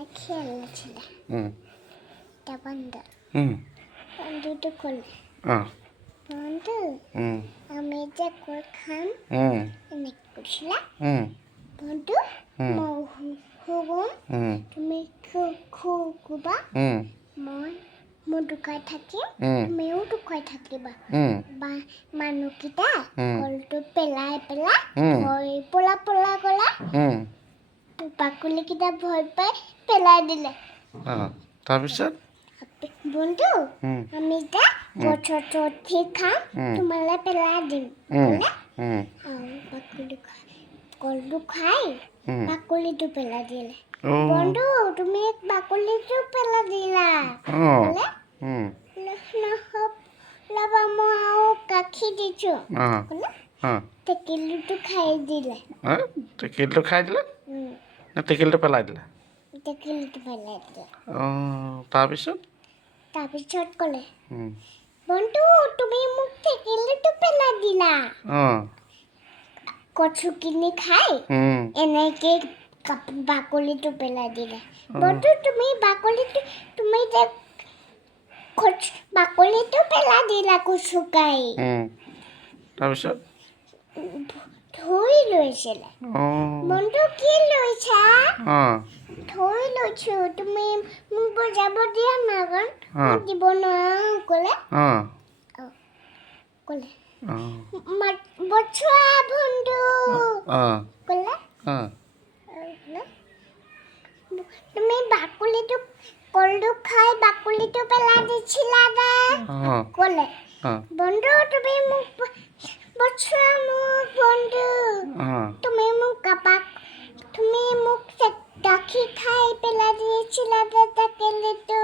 তাই খেলছিল তা বন্ধুটো ক'লে বন্ধু আমি যে কল খাম এনেকৈ কৈছিলা বন্ধু মই শুম তুমি শুবা মোৰ দুখাই থাকিম তুমিও দুখাই থাকিবা বা মানুহকেইটা কলটো পেলাই ভয় পলা গ'লা বাকলিকেইটা ভয় পাই পেলাই দিলে তাৰপিছত বন্ধু আমি এতিয়া গছত উঠি খাম তোমালৈ পেলাই দিম কলটো খাই বাকলিটো পেলাই দিলে বন্ধু তুমি বাকলিটো পেলাই দিলা ল'বা মই আৰু গাখীৰ দিছোঁ টেকেলিটো খাই দিলে টেকেলিটো খাই দিলে নে টেকেলিটো পেলাই দিলে টেকেলিটো পেলাই দিলে তাৰপিছত ক'লে বন্ধু তুমি মোক টেকেলিটো পেলাই দিলা কচু কিনি খাই এনেকৈ বাকলিটো পেলাই দিলে বন্ধু তুমি যে বাকলিটো পেলাই দিলা কচু খাই তাৰপিছত ধুই লৈছিলে বন্ধু কি লৈছা ধুই লৈছো তুমি মোক বজাব দিয়া নাগন দিব নোৱাৰো ক'লে বছোৱা বন্ধু ক'লে তুমি কলটো খাই বাকলিটো পেলাই দিছিলা দে ক'লে বন্ধু তুমি মোক বছোৱা মোক বন্ধু তুমি মোক গাখীৰ খাই পেলাই দিছিলা দে টেকেলিটো